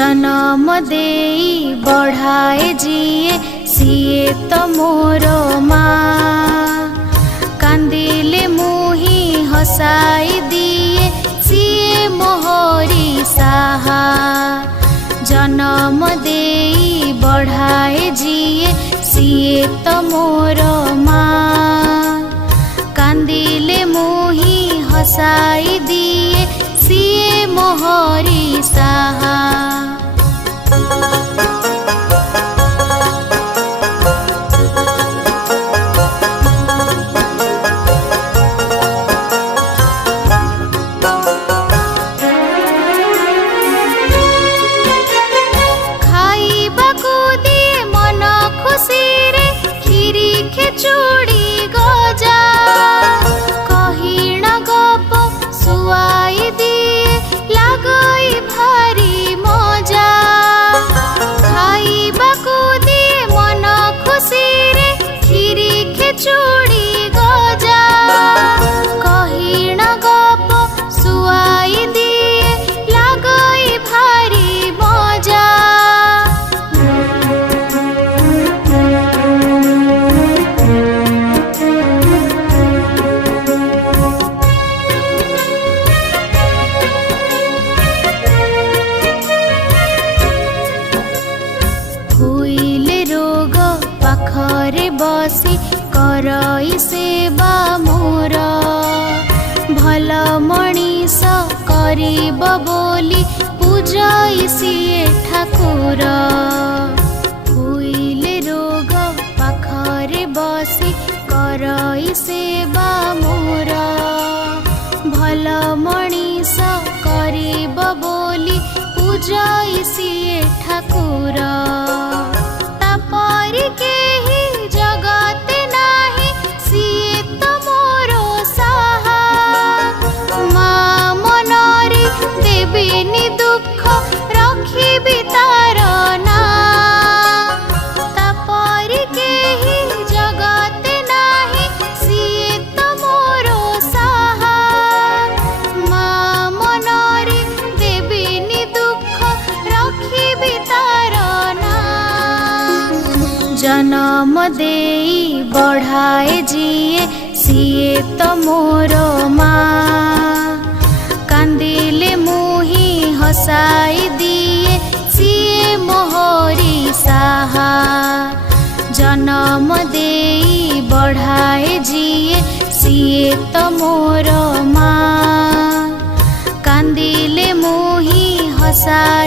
जन्म देई बढ़ाए जिए सिए तो मोर माँ। कांदिले मुही हसाई दिए सिए मोहरी साहा। जन्म देई बढ़ाए जिए सिए तो मोर माँ। कांदिले मुही हसाई दिए सिए मोहरी साहा। खाइबाकु दिए मन खुशी रे खीरी खेचुड़ी गजा। कहिण गप सुआई दिए लागई भारी मजा। खाइबाकु दिए मन खुशी रे खीरी खेचुड़ी गजा। कहिण गप सुआई दिए लागई भारी मजा। हुइले रोग पाखरे बसी करई सेवा मोर। भल मणिष करिब बोली पूजई सिए ठाकुर। हुइले रोग पाखरे बसी करई सेवा मोर। भल मणिष करिब बोली पूजई सिए ठाकुर। तापरि केही जगते नाही सिए तो मोर साहा। माँ मनरी देबिनी दुख रखिबि तार ना। तापरि केही जगते नाही सिए तो मोर साहा। माँ मनरी देबिनी दुख रखिबि तार ना। जन्म देई बढ़ाए जिए सिए तो मोर माँ। कांदिले मुही हसाई दिए सिए मोहरी साहा। जन्म देई बढ़ाए जिए सिए तो मोर माँ। कांदिले मुही हसाई